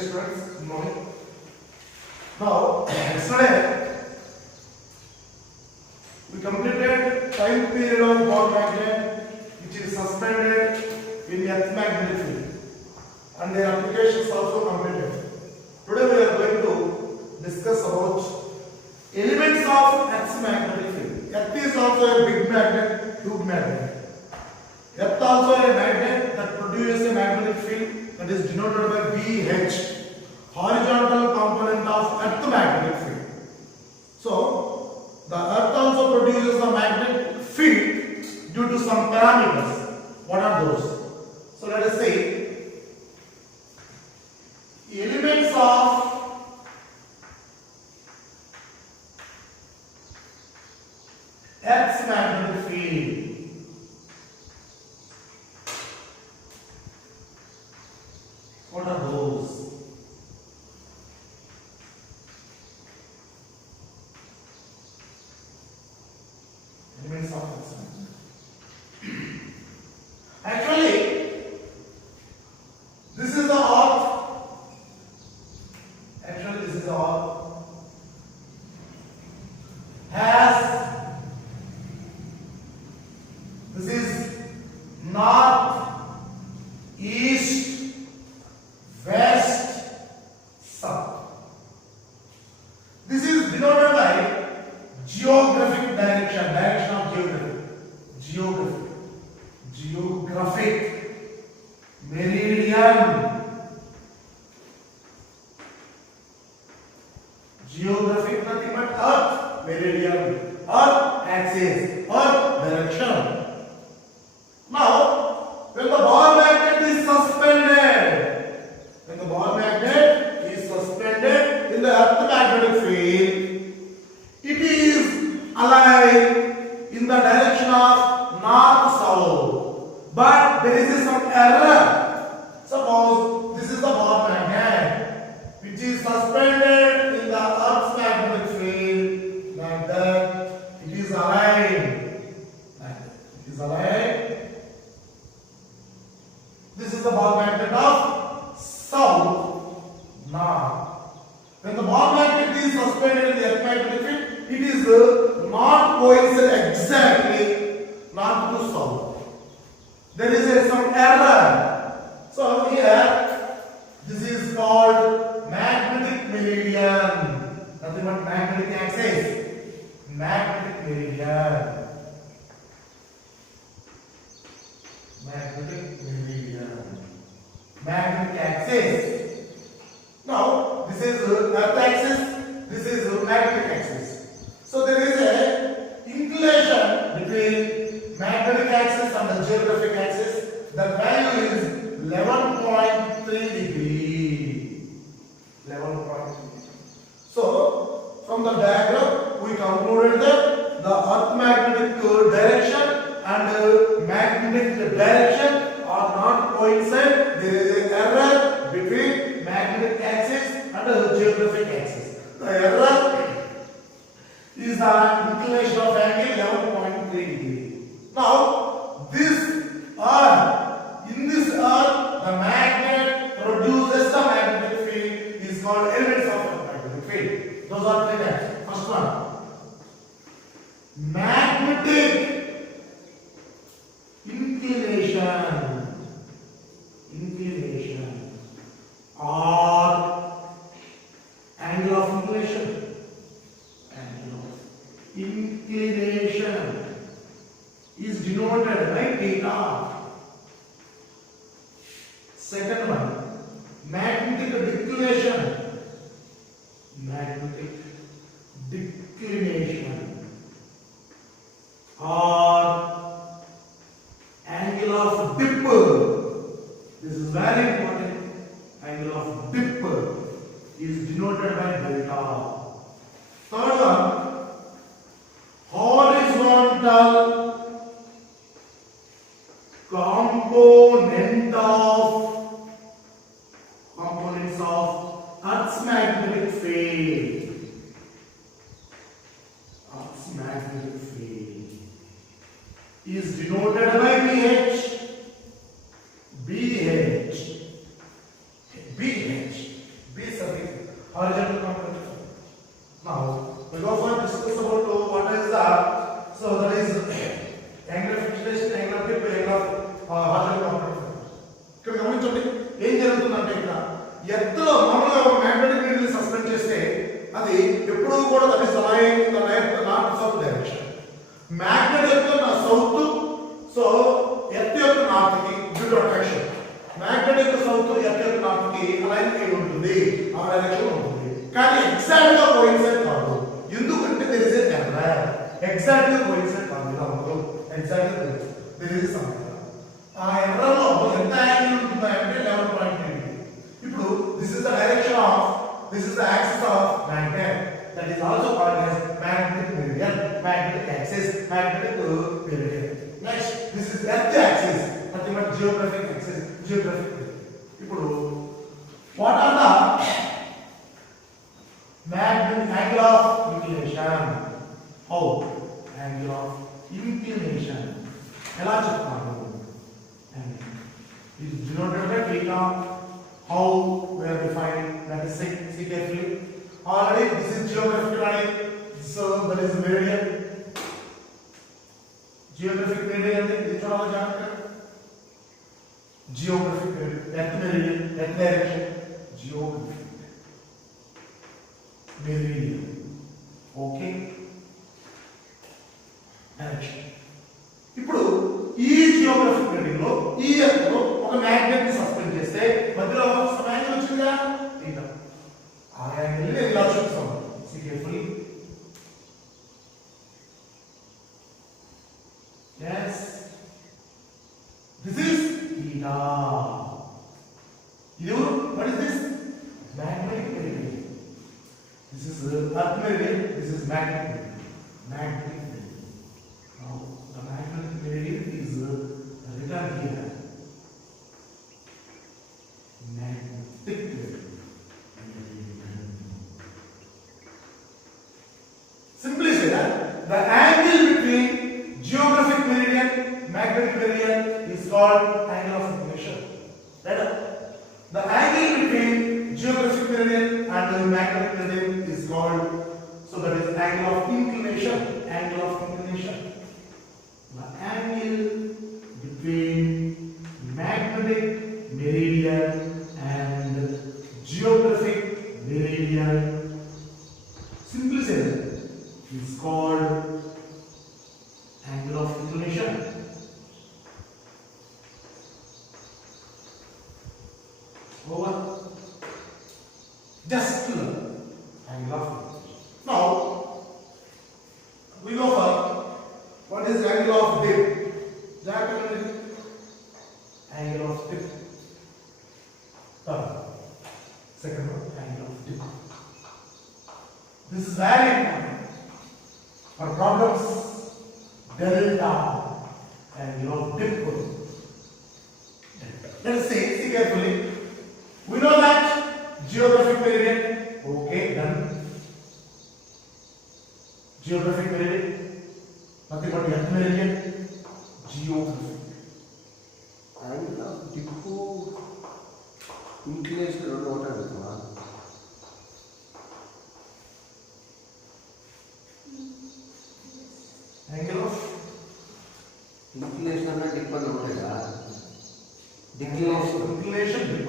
students, good morning. Now, yesterday we completed time period of ball magnet which is suspended in earth magnetic field and their applications also completed. Today we are going to discuss about elements of earth's magnetic field. Earth is also a big magnet, tube magnet. Earth also a magnet that produces a magnetic field that is denoted by BH, horizontal component of earth magnetic field. So, the earth also produces a magnetic field due to some parameters. What are those? So, let us say elements of earth's magnetic field. What are those? Elements of earth's magnetic. Actually, this is the earth. Actually, this is the earth. This is north, east, west, south. This is denoted by geographic direction, direction of geographic meridian. Geographic nothing but earth meridian, earth axis, earth direction. Now, when the ball magnet is suspended, in the earth magnetic field, it is aligned in the direction of north-south. But there is some error. Suppose this is the ball magnet which is suspended in the earth's magnetic field, like that. It is aligned. This is the ball magnet of south, north. When the ball magnet is suspended in the earth magnetic field, it is not coincident exactly north to south. There is some error. So here, this is called magnetic meridian. Nothing but magnetic axis. Magnetic meridian. Magnetic axis. Now, this is earth axis, this is magnetic axis. So, there is a inclination between magnetic axis and the geographic axis. The value is 11.3 degree. 11.3. So, from the diagram, we concluded that the earth magnetic direction and magnetic direction are not coincident. There is an error between magnetic axis and the geographic axis. The error is the inclination of angle 11.3 degree. Now, in this earth, the magnet produces the magnetic field is called elements of magnetic field. Those are three types. First one, magnetic inclination or angle of inclination. Inclination is denoted by theta. Second one, magnetic declination. Or angle of dip. This is very important. Angle of dip is denoted by delta. Third one, horizontal components of Earth's magnetic field. Is denoted by BH. Horizontal component factor. ఇక్కడ గమనించండి ఏం జరుగుతుందంటే ఇక్కడ ఎత్తులో మామూలుగా ఒక magnetic field suspend చేస్తే అది ఎప్పుడూ కూడా that is align the north south direction. Magnet యొక్క సౌత్, సో ఎర్త్ యొక్క నార్త్ కి డ్యూ టు అట్రాక్షన్. మ్యాగ్నెట్ యొక్క సౌత్ ఎర్త్ యొక్క నార్త్ కి అలైన్ అయి ఉంటుంది, ఆ డైరెక్షన్ ఉంటుంది. కానీ ఎగ్జాక్ట్ గా కోయిన్సైడ్ కాదు. ఎందుకంటే there is a error. Exact గా కోయిన్సైడ్ కాదు. ఇలా ఉండదు. ఎగ్జాక్ట్ గా దేర్ ఇస్ సమ్ ఎర్రర్. ఆ ఎర్రర్ లో ఎంత యాంగిల్ ఉంటుందంటే 11.3. ఇప్పుడు this is the direction of, this is the axis of magnet, that is also called as magnetic meridian, magnetic axis, magnetic meridian. Next, this is earth axis, nothing but geographic axis, geographic. ఇప్పుడు what are the magnetic angle of inclination? How? Angle of inclination ఎలా చెప్తాను? And is denoted by theta. How we are defining that is see carefully. Already this is geographic, so that is meridian. Geographic meridian is geographic meridian, earth direction, geographic meridian. Okay, direction. ఇప్పుడు ఈ geographic meridian లో ఈ earth లో ఒక magnet ని suspend చేస్తే మధ్యలో ఒక యాంగిల్ వచ్చిందా? తీటా. ఆ యాంగిల్ ని ఇలా చూస్తాం. See carefully. Yes, this is theta. What is this? Magnetic meridian. This is earth meridian. This is magnetic meridian. Magnetic meridian. Now the magnetic meridian is written here. Magnetic meridian. Simply say that the angle between geographic meridian, magnetic meridian is called angle of inclination. Right? The angle between geographic meridian and magnetic meridian is called, so that is angle of inclination. Angle of inclination. The angle between magnetic meridian and geographic meridian, simply say that, is called angle of inclination. Over. Just angle of inclination. Now we go for what is angle of dip. Angle of dip. Second one, angle of dip. This is very important for problems. Delta, angle of dip. Let us see carefully. We know that geographic meridian. Okay, done. Geographic meridian. Nothing but earth meridian. Geographic. Angle of dip inclination what are the angle of inclination and dip and inclination dip.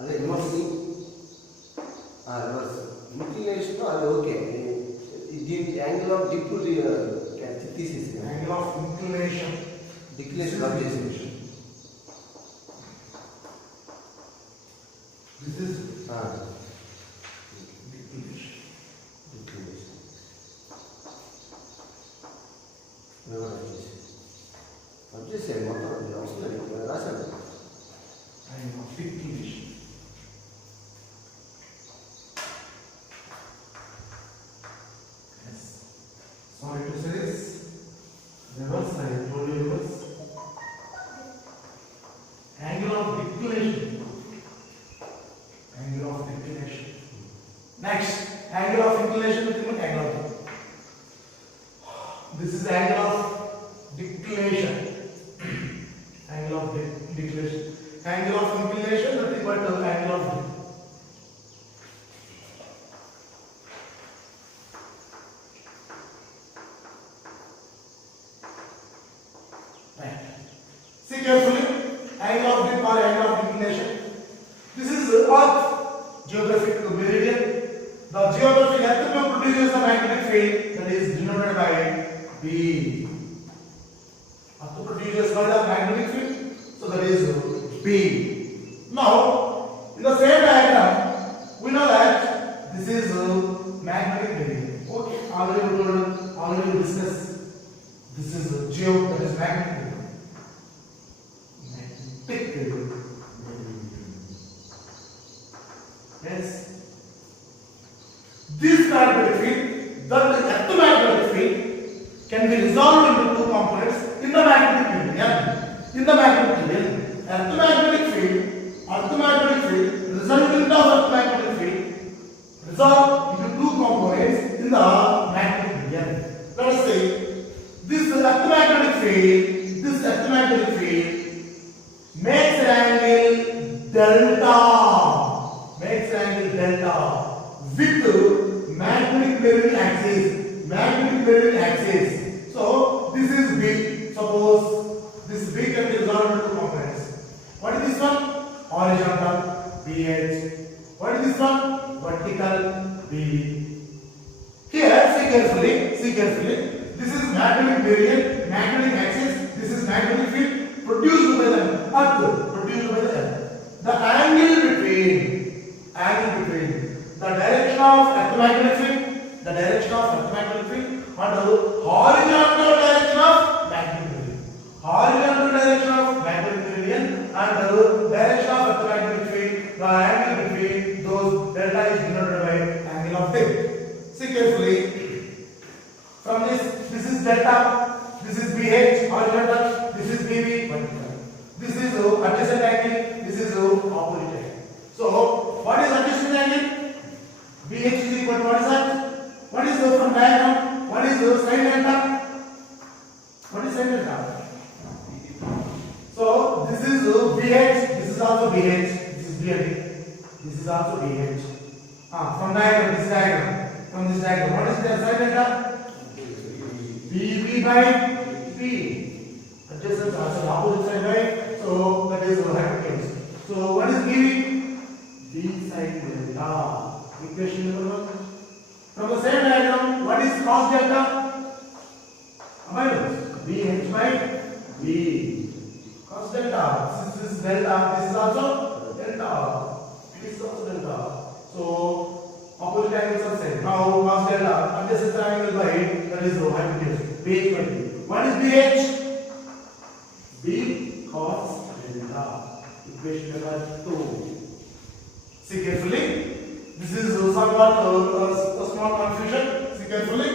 అదే reverse inclination అది okay. దీని angle of dip తీసేసి Angle of inclination. Declaration cut చేసేసి This is వచ్చేసే మొత్తం వస్తుంది రాశాడు. Angle of declination. Yes. Sorry to say this. Reverse. I told you reverse. Angle of declination. Angle of declination. Next, angle of inclination with angle of. This is angle of declination. Angle of declination. Angle of inclination, nothing but angle of See carefully. Angle of dip or angle of inclination. This is Earth geographic meridian. The geographic earth produces the magnetic field that is denoted by B. Earth produces the magnetic field, so that is B. Now, in the same diagram, we know that this is magnetic meridian. Okay, already we discussed. This is geo, that is magnetic meridian. Magnetic meridian. Yes. This magnetic field, that electromagnetic field, can be resolved into two components in the magnetic meridian. In the magnetic meridian, electromagnetic field, resultant of electromagnetic field, resolved into two components in the magnetic meridian. Let us say this electromagnetic field makes an angle delta. With magnetic meridian axis. So this is B. Suppose this B can be resolved into two components. What is this one? Horizontal BH. What is this one? Vertical BB. Here, see carefully. This is magnetic meridian, magnetic axis. This is magnetic field produced by the Earth. The angle between the direction of electromagnetic field, and the horizontal direction of magnetic meridian. Horizontal direction of magnetic meridian and the direction of electromagnetic field. The angle between those delta is denoted by angle of dip. See carefully. From this is delta. This is BH horizontal. This is BB vertical. This is adjacent angle. This is opposite angle. So what is adjacent angle? BH is equal to what is that? What is from diagram? What is sin delta? What is sin delta? So this is BH. This is also BH. This is BH. This is also BH. From diagram, this diagram. From this diagram, what is the sin delta? BB by B. Adjacent also opposite side by. So that is hypotenuse. So what is BB? B sin delta. Equation number 1. From the same diagram, what is cos delta? BH by B. Cos delta. This is delta. This is also delta. So opposite angles are same. Now cos delta adjacent angle by that is hypotenuse. BH by B. What is BH? B cos delta. Equation number 2. See carefully. This is somewhat a small confusion. See carefully.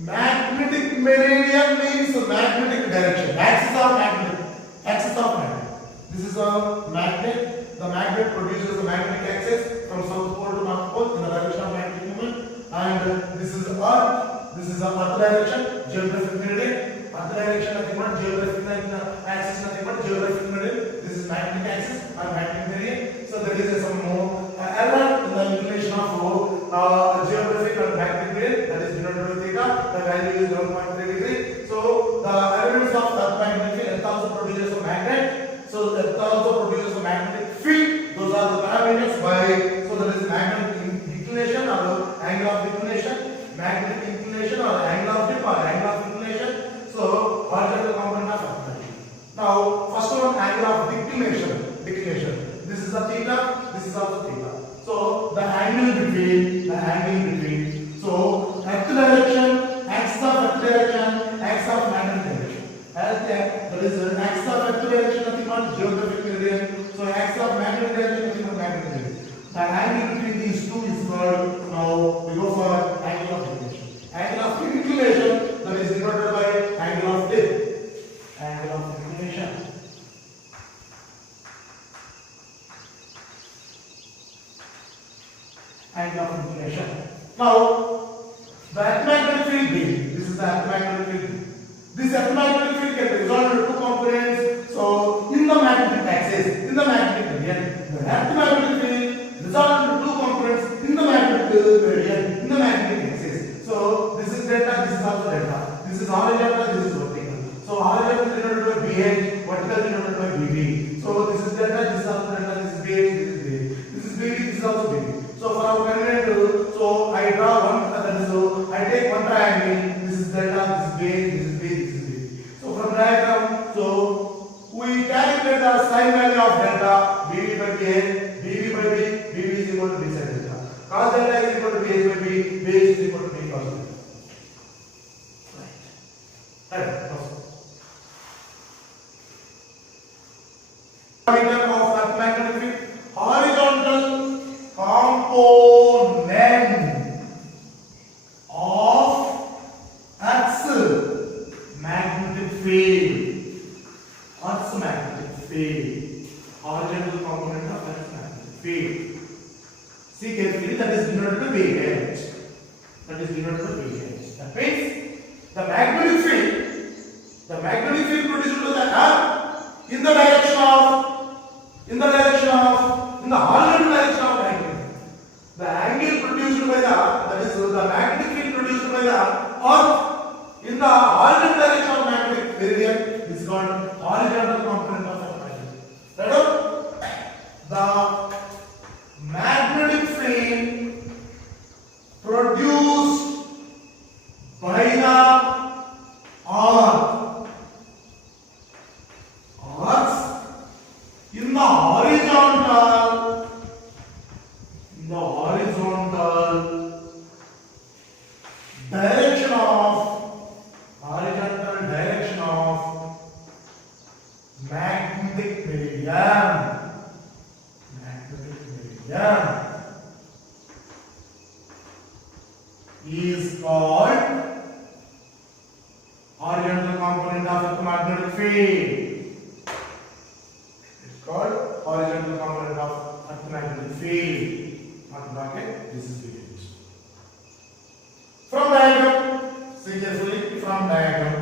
Magnetic meridian means magnetic direction. Axis of magnet. This is a magnet. The magnet produces the magnetic axis from south pole to north pole in the direction of magnetic movement. And this is Earth. This is the Earth direction. Geographic meridian. Earth direction nothing but geographic axis nothing but geographic meridian. This is magnetic axis or magnetic meridian. So there is some more error in the inclination of geographic or magnetic meridian, that is denoted by theta. The value is 1.3 degree. So the elements of that magnetic field, Earth also produces a magnet. So Earth also produces a magnetic field. Those are the parameters by. So there is magnetic inclination or angle of inclination, magnetic inclination or angle of dip or angle of inclination. So horizontal component of earth. Now first one, angle of declination. This is a theta. This is also theta. So the angle between. So earth direction, axis of earth direction, axis of magnetic direction. There is an axis of earth direction nothing but geographic meridian. So axis of magnetic direction nothing but magnetic meridian. The angle between these two is called. Now we go for angle of declination. Angle of inclination, that is denoted by angle of dip. Angle of inclination. Angle of inclination. Now, the electromagnetic field B. This is the electromagnetic field. This electromagnetic field can be resolved into two components. So, in the magnetic axis, in the magnetic meridian, the electromagnetic field resolved into two components in the magnetic meridian, in the magnetic axis. So, this is delta. This is also delta. This is horizontal. This is vertical. So, horizontal denoted by BH, vertical denoted by BB. So this is delta, this is also delta, this is BH, this is BB, this is BB, this is also BB. So for our convenient, so I draw one, that is so I take one triangle. This is delta, this is BH, this is B, this is BB. So from diagram, so we calculate the sine value of delta, BB by BH, BB by B, BB is equal to B sin delta. Cos delta is equal to BH by B, BH is equal to B cos delta. Right. Parameter of earth magnetic field, horizontal component of Earth's magnetic field. Earth's magnetic field. Horizontal component of Earth's magnetic field. See carefully, that is denoted by BH. That is denoted by BH. That means the magnetic field produced by the Earth in the horizontal direction of magnet. The angle produced by that is the magnetic field produced by the Earth in the horizontal direction of magnetic area is called horizontal component of the magnet. Right up? The magnetic field produced by the Earth in the horizontal direction of magnetic meridian is called horizontal component of the magnetic field. It's called horizontal component of the magnetic field. This is the image. From diagram, see carefully, from diagram,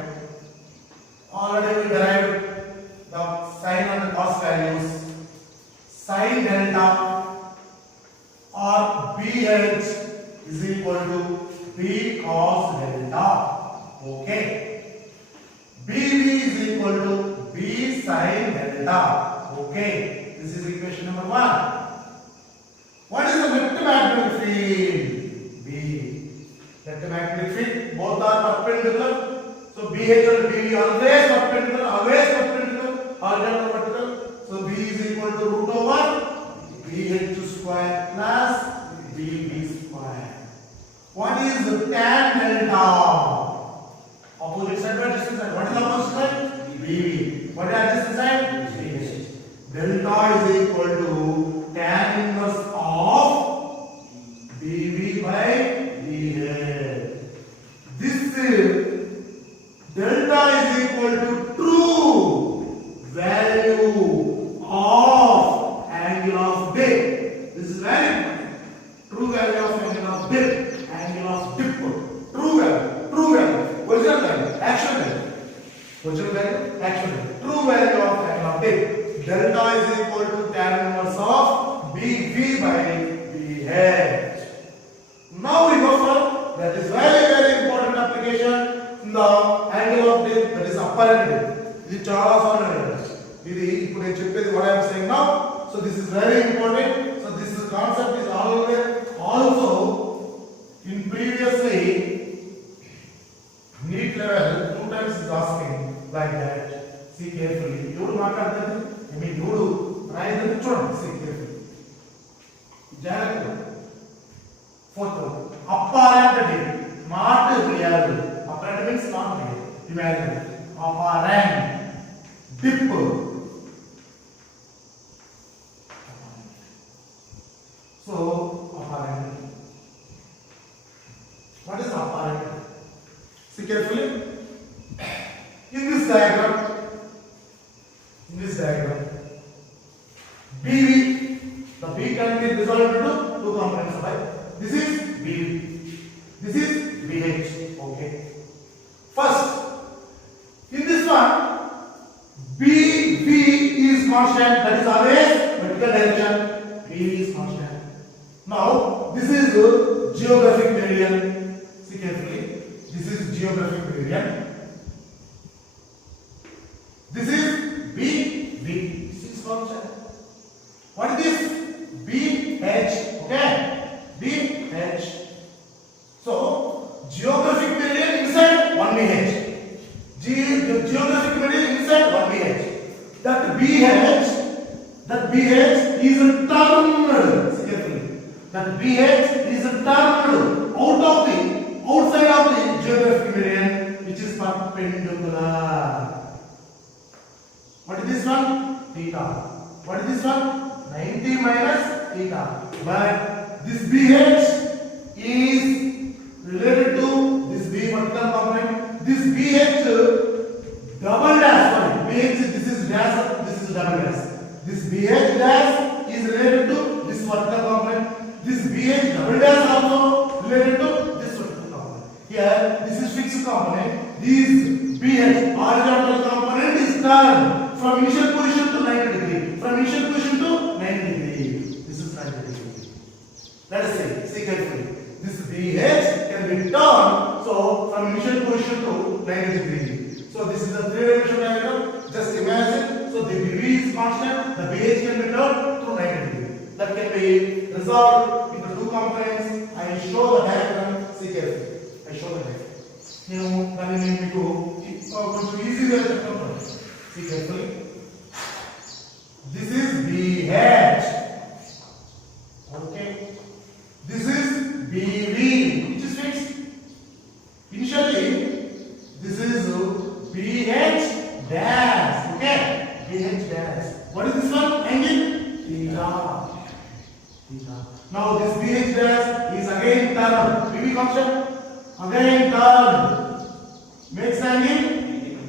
already we derived the sine and the cos values. Sine delta or BH is equal to B cos delta. Okay. BB is equal to B sin delta. Okay. This is equation number 1. What is the vector magnetic field? B. Vector magnetic field, both are perpendicular. So BH and BB always perpendicular, horizontal vertical. So B is equal to root over BH square plus BB square. What is tan delta? Opposite side by distance side. What is opposite side? BB. What is adjacent side? BH. Delta is equal to tan inverse of BB by BH. This delta is equal to true value of angle of dip. This is very important. True value of angle of dip. Angle of dip. True value. Original value. Actual value. Original value. Actual value. True value of angle of dip. Delta is equal to tan inverse of BV by BH. Now we go for that is very important application in the angle of dip, that is apparent dip. This is chala fundamental. This ఇప్పుడు నేను చెప్పేది what I am saying now. So this is very important. So this concept is always also in previously NEET level 2 times is asking like that. See carefully. ఎవరు మాట్లాడతారు? I mean ఎవరు రాయదని చూడండి. See carefully. జాగ్రత్తగా. Fourth one. Apparent dip. Not real. Apparent means not real. Imagine. Apparent dip. So apparent. What is apparent? See carefully. In this diagram, BV, the B can be resolved into two components, right? This is BV, this is BH. Okay. First, in this one, BV is constant. That is always vertical direction. BV is constant. Now, this is geographic meridian. See carefully. This is geographic meridian. function. What is this? BH. Okay? BH. So, geographic meridian inside 1 BH. The geographic meridian inside 1 BH. That BH is a terminal. Carefully. That BH is a terminal outside of the geographic meridian, which is perpendicular. What is this one? Theta. What is this one? 90 minus theta. But this BH is related to this B vertical component. This BH double dash. Sorry, BH this is dash. This is double dash. This BH dash is related to this vertical component. This BH double dash also related to this vertical component. Here, this is fixed component. This BH horizontal component is turned from initial position to 90 degree. From initial position to 90 degree. This is 90 degree. Let us see carefully. This BH can be turned so from initial position to 90 degree. So this is a three-dimensional diagram. Just imagine. So the BV is constant. The BH can be turned to 90 degree. That can be resolved into two components. I show the diagram. See carefully. I show the diagram. కొంచెం ఈజీగా చెప్తాను. See carefully. This is BH. Okay. This is BV, which is fixed. Initially, this is BH dash. Okay. BH dash. What is this one? Angle? Theta. Theta. Now this BH dash is again turned. BV constant. Again turned. Makes angle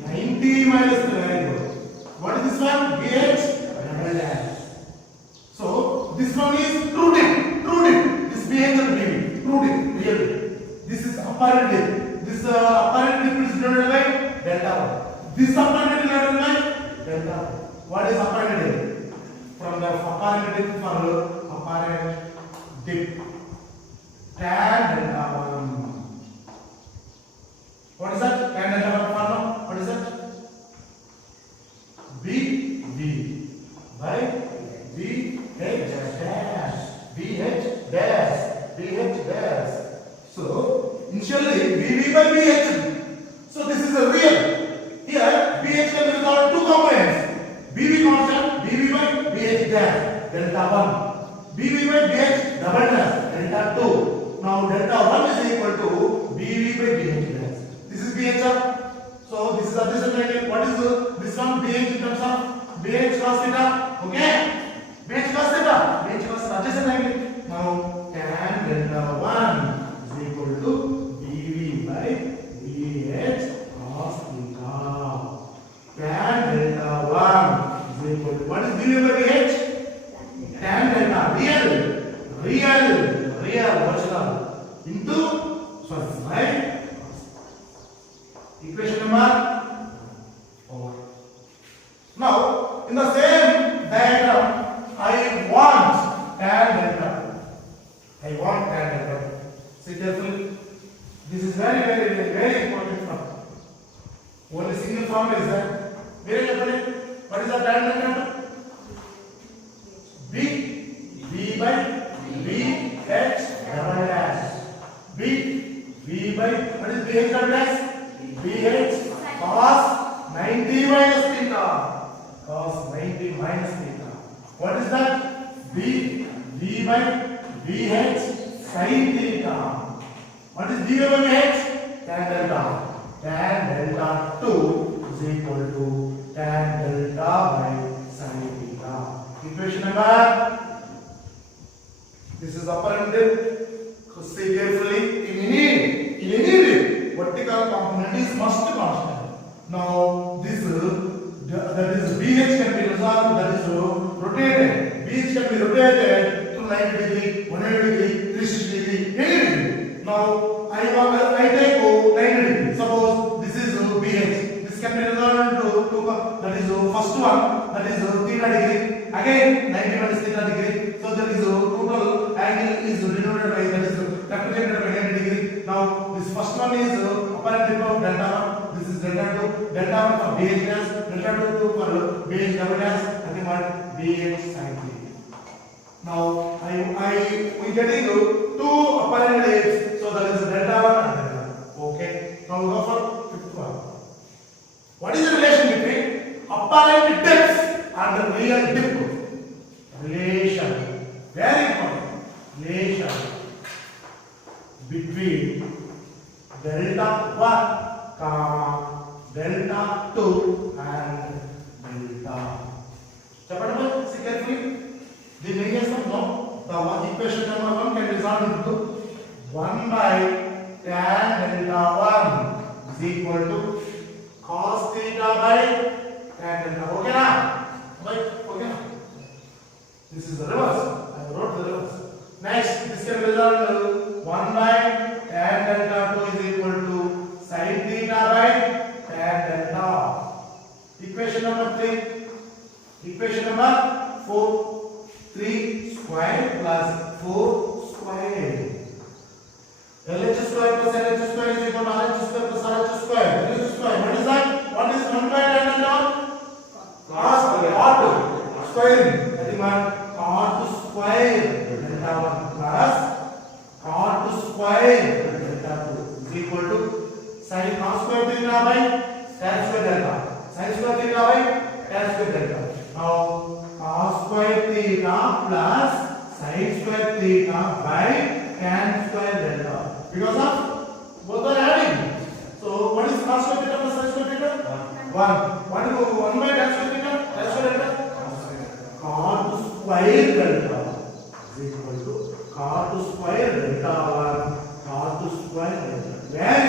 90 minus the variable. What is this one? BH double dash. So this one is true dip. This BH and BV. True dip. Really. This is apparent dip. This apparent dip is denoted by delta 1. This apparent dip is denoted by delta 1. What is apparent dip? From the apparent dip for apparent dip. Tan delta 1. What is that? Tan delta 1 formula? What is that? BV by BH dash. BH dash. BH dash. So, initially BV by BH. So, this is a real. Here, BH can be resolved two components. BV constant, BV by BH dash. Delta 1. BV by BH double dash. Delta 2. Now, delta 1 is equal to BV by BH dash. This is BH. So, this is adjacent angle. What is this one? BH in terms of BH cos theta. Okay? BH cos theta. BH cos adjacent angle. Now, tan delta 1 is equal to BV by BH cos theta. Tan delta 1 is equal to, what is BV by BH? Tan delta, real, virtual, into, right? Equation number 4. Now, in the same diagram, I want tan delta. See carefully. This is very important form. Only single form is that. Very important. What is the tan delta? B by BH double dash. B by, what is BH double dash? BH cos 90 minus theta. Cos 90 minus theta. What is that? B by BH sin theta. What is B by BH? Tan delta. Tan delta 2 is equal to tan delta by sin theta. Equation number. This is apparent dip. See carefully. In any dip, vertical component is must constant. Now this that is BH can be resolved, that is rotated. BH can be rotated to 90 degree, 180 degree, 360 degree, any degree. Now I take 90 degree. Suppose this is BH. This can be resolved to that is first one, that is theta degree. Again 90 minus theta degree. So there is total angle is denoted by, that is represented by 90 degree. Now this first one is apparent dip of delta 1. This is delta 2. Delta 1 for BH dash, delta delta 2 for base double as nothing but dx sin theta. Now we getting two apparent dips, so that is delta 1 and delta 1. Okay. Now we go for fifth one. What is the relation between apparent dips and the real dip? Relation. Very important. Relation between delta 1, delta 2 and delta. Chapter see carefully. The negation of the equation number 1 can be resolved into 1 by tan delta 1 is equal to cos theta by tan delta. Okay na? Right? Okay na? This is the reverse. I wrote the reverse. Next, this can be resolved into 1 by tan delta 2 is equal to sin theta by tan delta. Equation number 3. Equation number 4. 3 square plus 4 square. LH square plus LH square is equal to RH square plus RH square. LH square. What is that? What is 1 by tan delta? Cos square. That is cot square delta 1 plus cot square delta 2 is equal to sin cos square theta by tan square delta. Sin square theta by tan square delta. Now cos square theta plus sin square theta by tan square delta. Because of both are adding. So what is cos square theta plus sin square theta? 1. What is 1 by tan square theta? Tan square delta. Cot square delta is equal to cot square delta 1. Cot square delta. Very.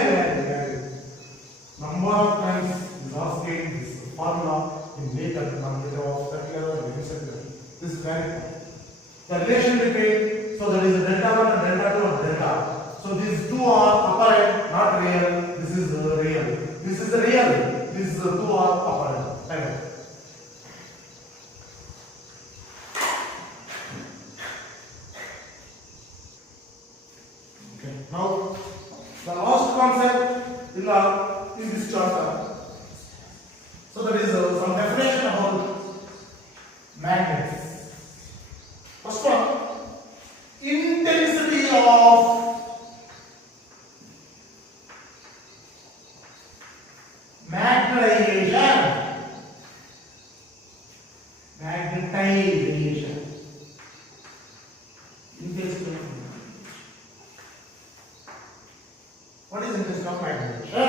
Number of times is asking this formula in later number of circular or semicircular. This is very important. The relation between, so that is delta 1 and delta 2 and delta. So these two are apparent, not real. This is real. This is the real. These two are apparent. Like that. Okay. Now the last concept in this chapter. So there is some definition about magnets. First one, intensity of magnetization. Magnetization. Intensity. What is intensity of magnetization?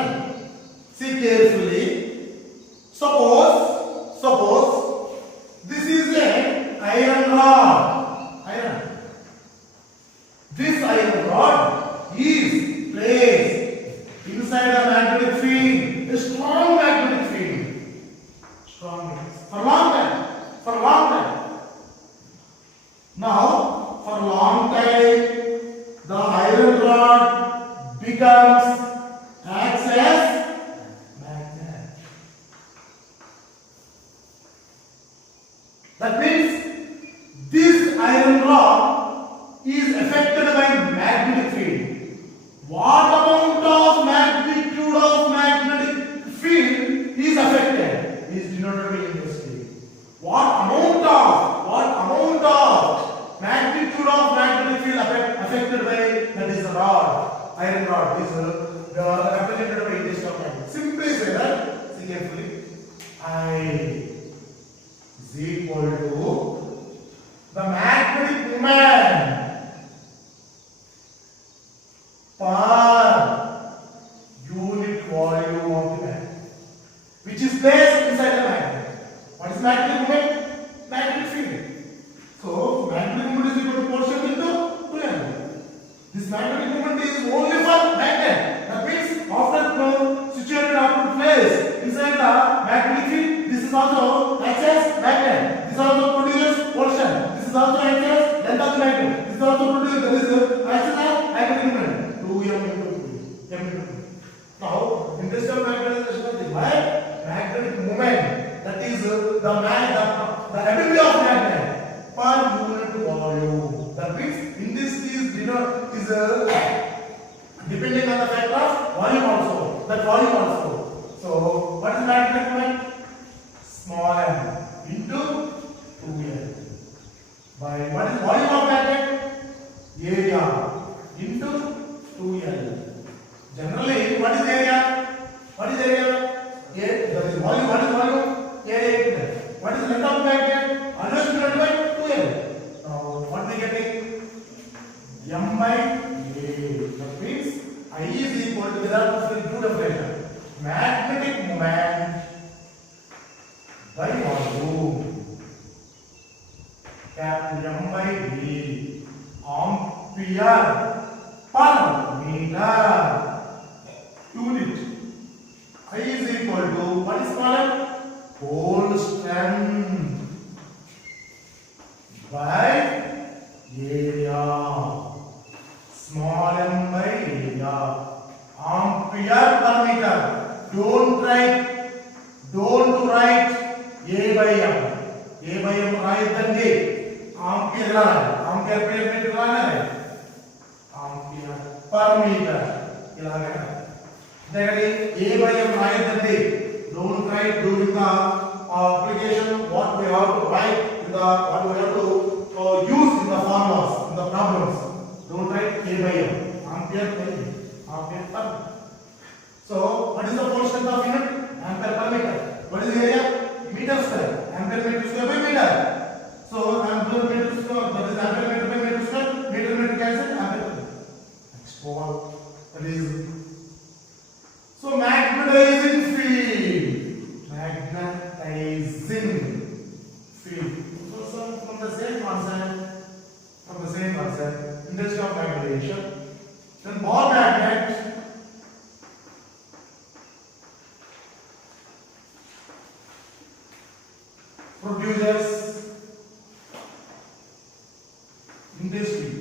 See carefully. Suppose this is an iron rod. This iron rod is placed inside a magnetic field, a strong magnetic field. For long time. Now, for long time, the iron rod acts as magnet. That means this iron rod is affected by magnetic field. What amount of magnitude of magnetic field is affected is denoted by intensity. What amount of magnitude of magnetic field affected by that is the rod, iron rod is represented by intensity of magnet. Simply say that, see carefully, I is equal to the magnetic moment per unit volume of the magnet, which is placed inside the magnet. What is magnetic moment? Magnetic field. So magnetic moment is equal to quotient into preamble. This magnetic moment is only for magnet. That means after situated after place inside the magnetic field, this is also acts as magnet. This also produces quotient. This is also acts as length of the magnet. This is also produces acts as magnetic moment. 2m into 2. Now, industrial magnetization of the magnetic moment, that is the ability of magnet per unit volume. That means intensity is depending on the factor of volume also. That volume also. So, what is magnetic moment? into 2L by what is volume of magnet? Area into 2L. Generally, what is area? What is area? That is volume. What is volume? Area. What is length of magnet? Always divided by 2L. Now, what we getting? M by A. That means I is equal to, there are two definitions. Magnetic moment by volume. Capital M by B. Ampere per meter. Unit. I is equal to, what is called? Pole strength by area. Small m by area. Ampere per meter. Don't write A by M. A by M write the day. Ampere per meter ampere per meter. A by M write the day. Don't write during the application what we have to write in the what we have to use in the formulas in the problems. Don't write A by M. Ampere per meter. So what is the pole strength of unit? Ampere per meter. What is the area? Meter square. Ampere meter square by meter. So ampere meter square, that is ampere meter by meter square. Meter cancel. Ampere. Next one. That is so magnetizing field. Magnetizing field. So from the same concept, intensity of magnetization. Then ball magnet produces intensity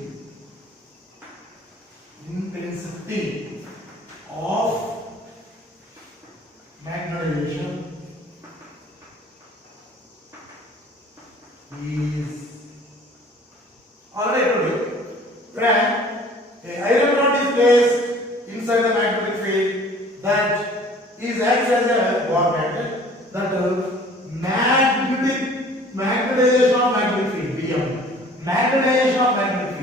of magnetization is already told you when a iron rod is placed inside the magnetic field that is acts as a ball magnet, that magnetization of magnetic field BM, magnetization of magnetic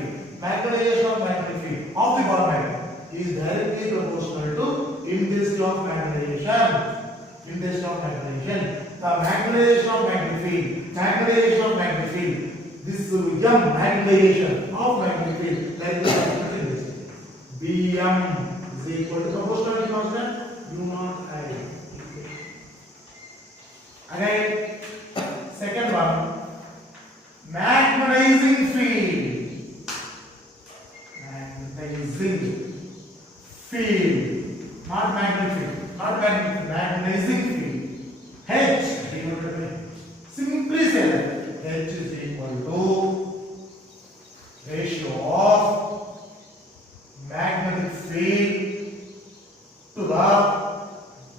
field of the ball magnet is directly proportional to intensity of magnetization. The magnetization of magnetic field, this M magnetization of magnetic field, like this BM is equal to proportional to constant U0 I. Again, second one, magnetizing field. Not magnetic field, magnetizing field. H, simply say that H is equal to ratio of magnetic field to the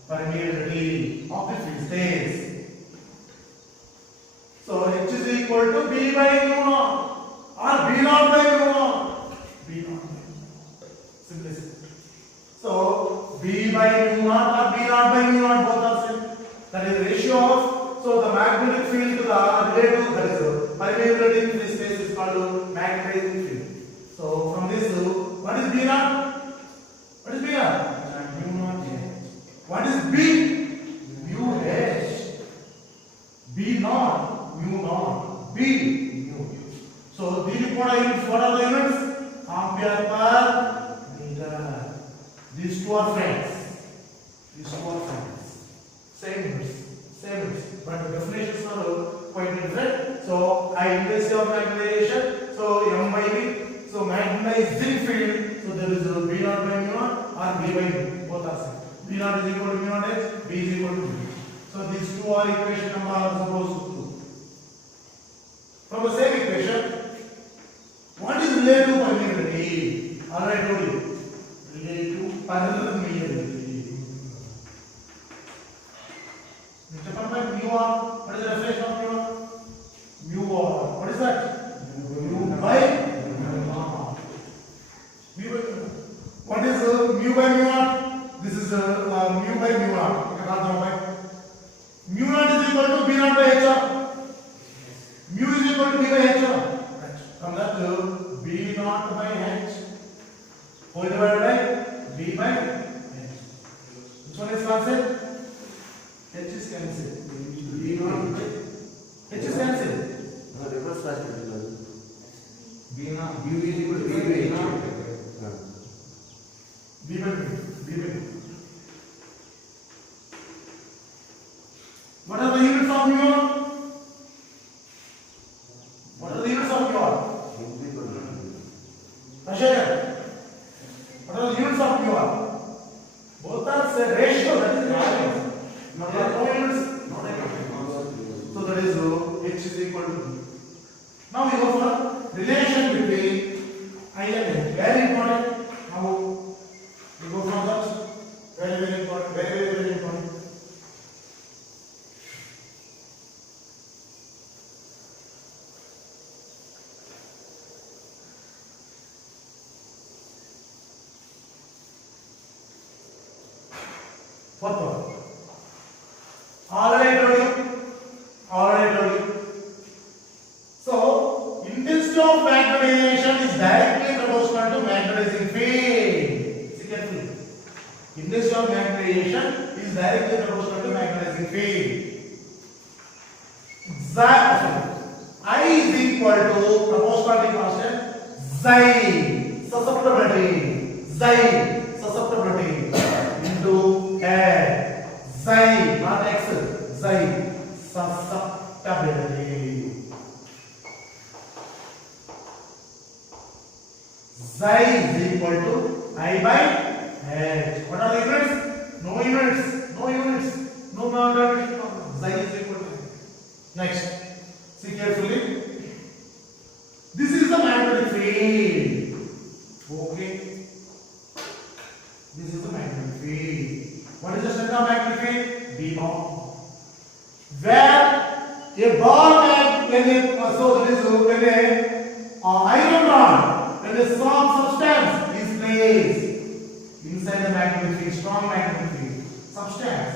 permeability of the field states. So H is equal to B by mu naught or B naught by mu naught. Simply say. So B by mu naught or B naught by mu naught both are same. That is ratio of, so the magnetic field to the relative, that is permeability in this case is called magnetizing field. So from this, what is B naught? What is B naught? Mu naught H. What is B? Mu H. B naught, mu naught, B mu. So these what are the units? Ampere per meter. These two are friends. Same units, but the definitions are quite different. So I intensity of magnetization. So M by B. So magnetizing field. So there is B naught by mu naught or B by mu. Both are same. B naught is equal to mu naught H. B is equal to mu. So these two are equation number suppose 2. From the same equation, what is relative permeability? Already told you. Relative permeability. Mu r. What is the definition of mu r? Mu r. What is that? Mu by mu naught. What is mu by mu naught? This is mu by mu naught. Mu naught is equal to B naught by H. B naught by H is cancel. reverse రాసిపెట్టినారు. B naught. U is equal to V by H. B by B. What are the units of mu? What are the units of mu? Ashaya. What are the units of mu? Both are say ratio, that is the ratio. There are no units. So that is H is equal to B. Now we go for relation between I and H. Very important. Now we go from that. Very important. Very important. Fourth one. Already told you. So, intensity of magnetization is directly proportional to magnetizing field. See carefully. Intensity of magnetization is directly proportional to magnetizing field. I is equal to proportionality constant Xi, susceptibility into Xi, not X, Xi, susceptibility. Xi is equal to I by H. What are the units? No units. No matter. Xi is equal to. Next, see carefully. This is the magnetic field. Okay. This is the magnetic field. What is the strength of magnetic field? B naught. Where a ball when iron rod, when a soft substance is placed inside the magnetic field, strong magnetic field, substance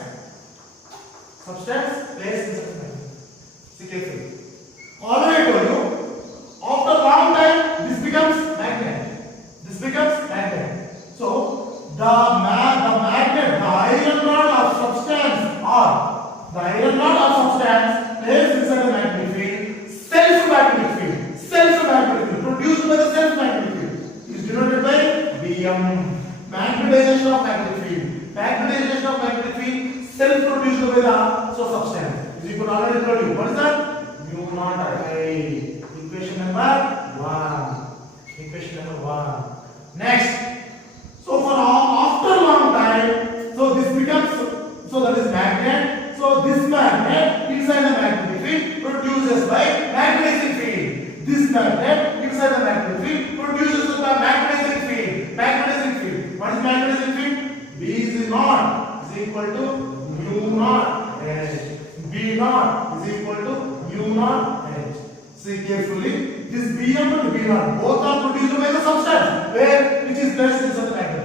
placed inside the magnetic field. See carefully. Already told you, after long time, this becomes magnet. So the iron rod of substance placed inside the magnetic field, self-magnetic field, produced by the self-magnetic field, is denoted by Bm. Magnetization of magnetic field, self-produced by the substance is equal to already told you. What is that? Mu naught I. Equation number 1. Next. So for after long time, that is magnet. So this magnet inside the magnetic field produces by magnetizing field. This magnet inside the magnetic field produces by magnetizing field. What is magnetizing field? B is naught is equal to mu naught H. B naught is equal to mu naught H. See carefully. This Bm and B naught both are produced by the substance which is placed inside the magnet.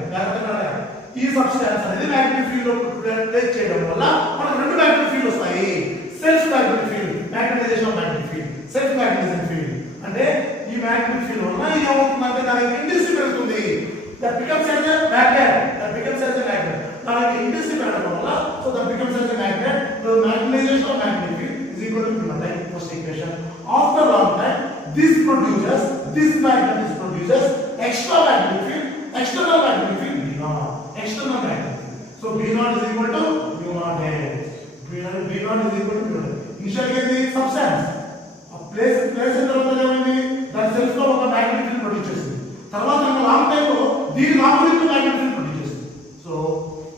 ఈ substance అనేది magnetic field లో place చేయడం వల్ల మనకు రెండు magnetic field వస్తాయి. Self magnetic field, magnetization of magnetic field, self magnetic field. అంటే ఈ మ్యాగ్నెటిక్ ఫీల్డ్ వల్ల ఇది ఏమవుతుందంటే దానికి ఇంటెన్సిటీ పెరుగుతుంది. That becomes as a magnet. దానికి ఇంటెన్సిటీ పెరగడం వల్ల so that becomes as a magnet. So magnetization of magnetic field is equal to first equation. After long time, this magnet produces external magnetic field B naught. External magnetic field. So B naught is equal to mu naught H. B naught is equal to mu naught. Initially the substance a place in తర్వాత ఏమైంది దాని self లో ఒక magnetic field produce చేస్తుంది. తర్వాత long time లో దీని opposite magnetic field produce చేస్తుంది. So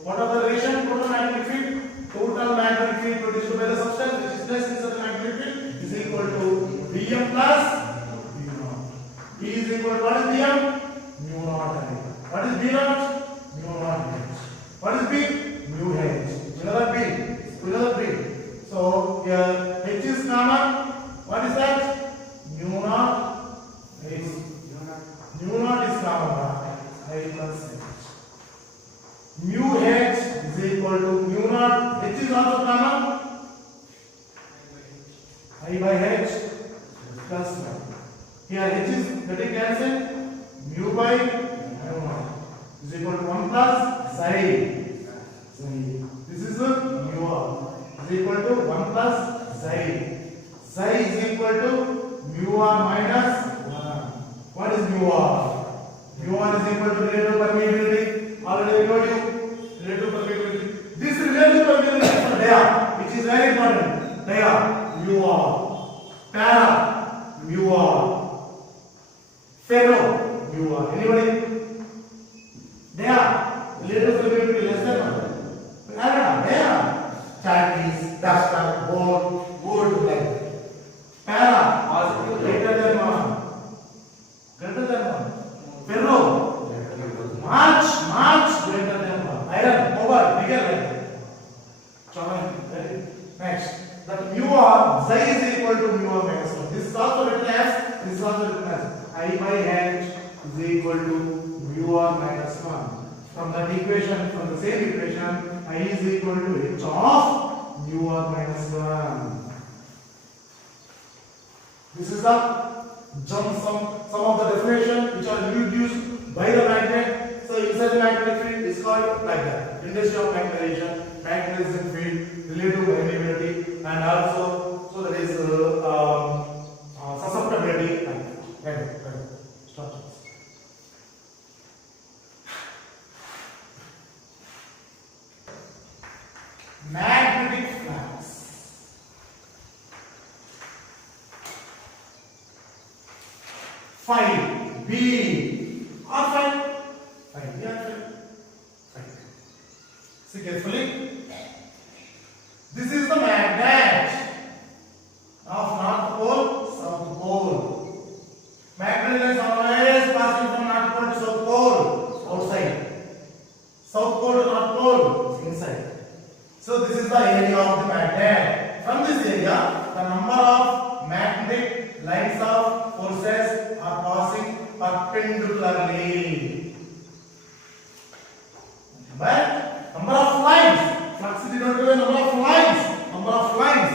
what are the relation total magnetic field? Total magnetic field produced by the substance which is placed inside the magnetic field is equal to Bm plus B naught. B is equal to what is Bm? Mu naught I. What is B naught? Mu naught H. What is B? Mu H. Another B. So here H is common. What is that? Mu naught H. Mu naught is common. I plus H. Mu H is equal to mu naught. H is also common. I by H plus 1. Here H is getting cancelled. Mu by mu naught is equal to 1 plus psi. This is the mu is equal to 1 plus psi. Psi is equal to mu r minus 1. What is mu r? Mu r is equal to relative permeability. Already I told you relative permeability. This relative permeability is for dia, which is very important. Dia mu r, para mu r, ferro mu r. Anybody? Dia relative permeability less than 1. Dia Chinese, duster, gold like. Para Positive. greater than 1. Greater than 1. Ferro much greater than 1. Iron over bigger like that. Next, that mu r psi is equal to mu r minus 1. This is also written as I by h is equal to mu r minus 1. From that equation, from the same equation, I is equal to h of mu r minus 1. This is the some of the definition which are introduced by the magnet. So inside the magnetic field is called like that. Industry of magnetism, magnetism field, relative permeability, and also so there is susceptibility. Stop. Magnetic flux. Phi B or phi B or phi. See carefully. This is the magnet of North Pole, South Pole. Magnet is always passing from North Pole to South Pole, outside. South Pole to North Pole, inside. So this is the area of the magnet. From this area, the number of magnetic lines of forces are passing perpendicularly. But number of lines, flux is denoted by number of lines,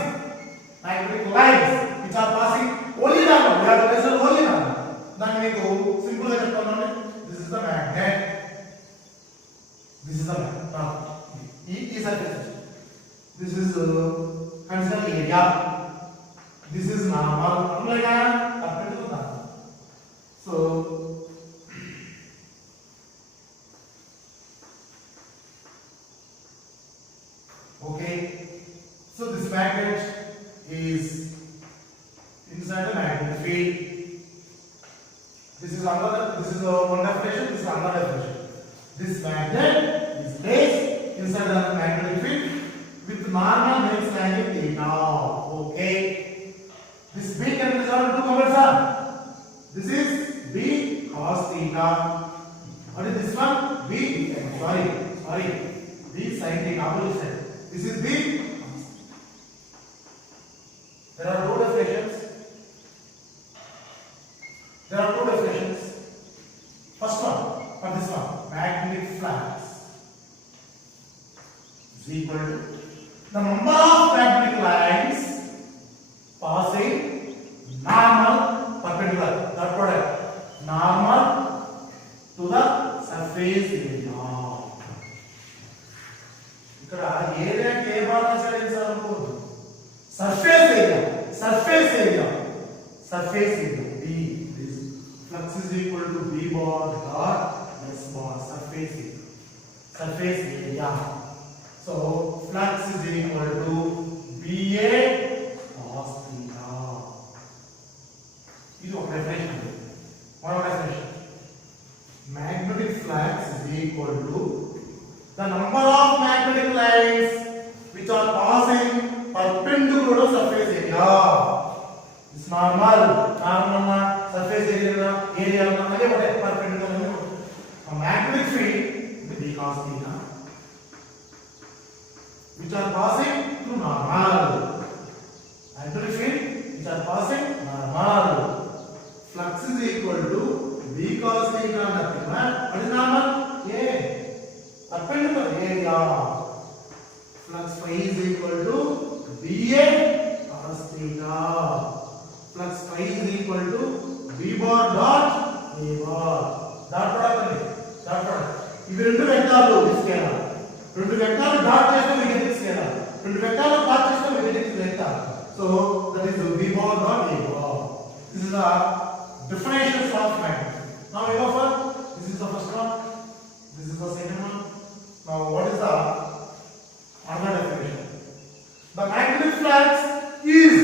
magnetic lines which are passing only down. We have to measure only down. Then we go simple like this is the magnet. This is the magnet. E is a this is consider area. This is normal. Like perpendicular. So okay. So this magnet is inside the magnetic field. This is one definition. This is another definition. This magnet is placed inside the magnetic field with normal length angle theta. Okay. This B can be resolved into two components. This is B cos theta. What is this one? B sorry. B sin theta. This is B. There are two definitions. First one, for this one, magnetic flux is equal to the number of magnetic lines passing normal perpendicular. That product normal to the surface area. ఇక్కడ area ఏ భాగం సాధించాలనుకో surface area B. This flux is equal to B bar dot S bar surface area. So flux is equal to BA cos theta. This is one definition. Magnetic flux is equal to the number of magnetic lines which are passing perpendicular to surface area. This normal surface area perpendicular. A magnetic field with B cos theta which are passing through normal. Magnetic field which are passing normal. Flux is equal to B cos theta nothing but what is normal? A perpendicular area. Flux phi is equal to BA cos theta. Flux phi is equal to B bar dot A bar. Dot product. ఇవి రెండు వెక్టార్లు తీసుకెళ్ళాలి. రెండు వెక్టార్లు dot చేస్తే మిగిలిన తీసుకెళ్ళాలి. రెండు వెక్టార్లు dot చేస్తే మిగిలిన So that is V bar dot A bar. This is the definition of magnet. Now we go for this is the first one. This is the second one. Now what is the another definition? The magnetic flux is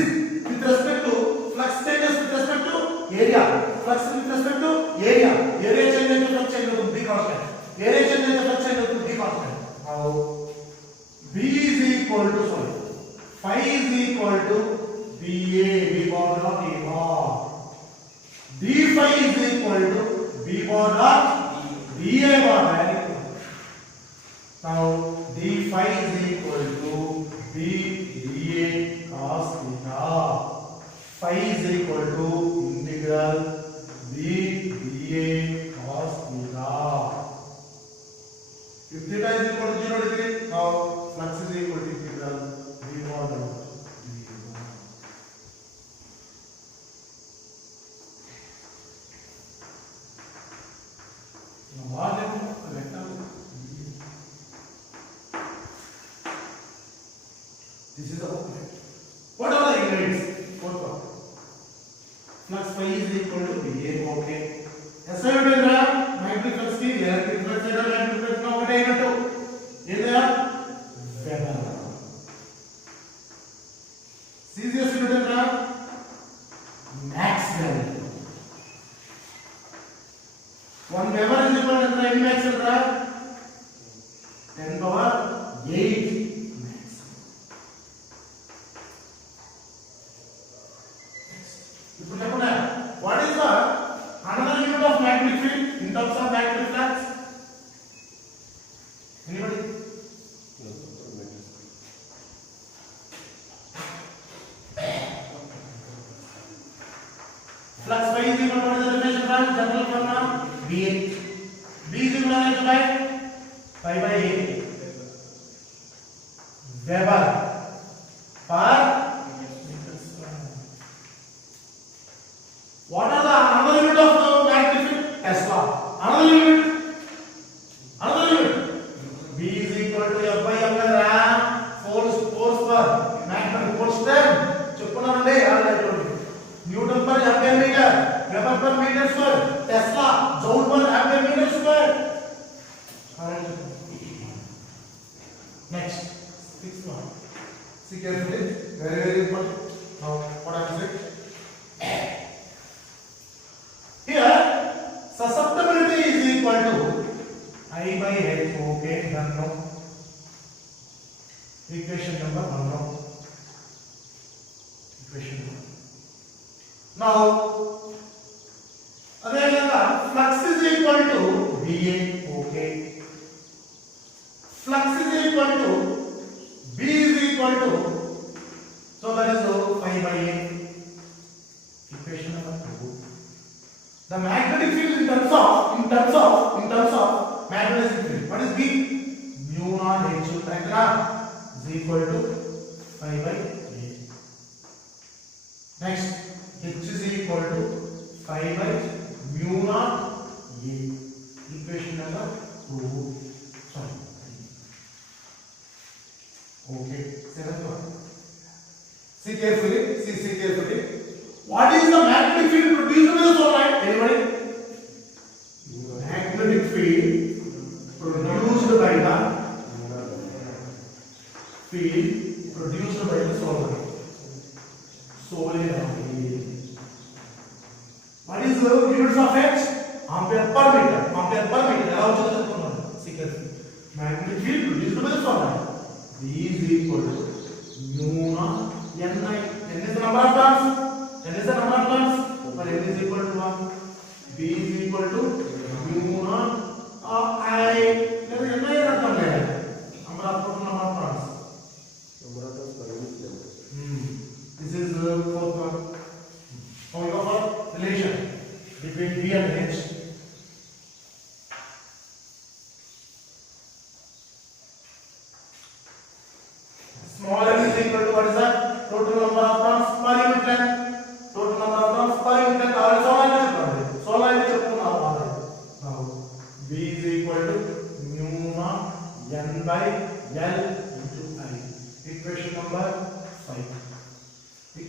with respect to flux changes with respect to area. Flux with respect to area. Area change into flux change into B constant. Area change into flux change into B constant. Now B is equal to sorry. Phi is equal to VA, V bar dot A bar. D phi is equal to V bar dot VA bar. Very good. Now D phi is equal to V VA cos theta. Phi is equal to integral V VA cos theta. If theta is equal to 0 degree, now flux is equal to integral V bar dot V bar. Now what is the vector? This is the object. What are the units? Fourth one. Flux phi is equal to VA. Okay. SI diagram, magnetic flux की electric flux है magnetic flux का what है तो ये क्या Weber. CGS diagram Maxwell. 1 Weber is equal to n Maxwell diagram 10 power 8. What is the another unit of magnetic field in terms of magnetic flux? Anybody? Flux phi is equal to what is the definition from general formula? VA. B is equal to pi by A. Weber per. What are the another unit of magnetic field? Tesla. Another unit. Another unit. B is equal to F by M ram. Force per magnetic force term. చెప్పున్నానండి already Newton per ampere meter. Weber per meter square. Tesla joule per ampere meter square. Next. Sixth one. See carefully. Very important. Now what I am saying. Here, susceptibility is equal to I by H. Okay, done now. Equation number 1 now. Equation 1. Now, again, flux is equal to VA. Okay. Flux is equal to B is equal to, so that is phi by A. Equation number 2. The magnetic field in terms of magnetic field. What is B? Mu naught H is equal to phi by A. Next, H is equal to phi by mu naught A. Equation number 2. Sorry. Okay. Seventh one. See carefully. What is the magnetic field produced by the solenoid? Anybody? Magnetic field produced by the solenoid. What is the units of H? Ampere per meter. How much is it? See carefully. Magnetic field produced by the solenoid. V is equal to mu naught Ni. N is the number of turns. For N is equal to 1. B is equal to mu naught I. Let me write number of turns. This is the fourth one. Now we go for relation between V and H. Small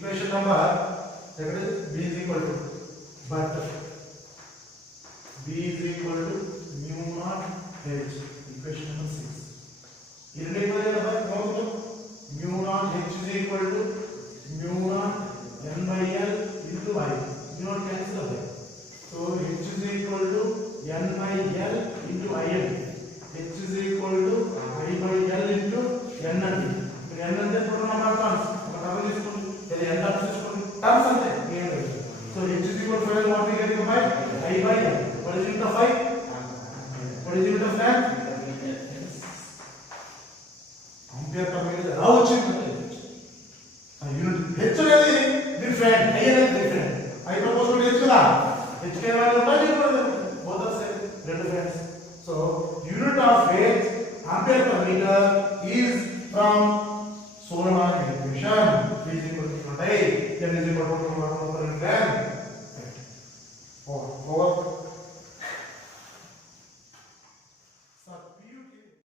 equation number that is b is equal to but b is equal to mu naught h equation number 6 इनने पर ये बात कौन सी mu naught h is equal to mu naught n by l into I mu naught cancel हो गया so h is equal to n by l into I n h is equal to I by l into n and t n అంటే ఇప్పుడు మన terms ఒక term తీసుకోండి ఇది n terms తీసుకోండి terms అంటే ఏం లేదు so h is equal to what we get by I by l what is unit of I what is unit of n ampere per metre ఎలా వచ్చింది ఆ యూనిట్ h అనేది డిఫరెంట్ I అనేది different I propose to h కదా h కే value ఉంటుంది ఇప్పుడు both are same రెండు friends so unit of H ampere per metre is from Solomon equation is equal to 8 n is equal to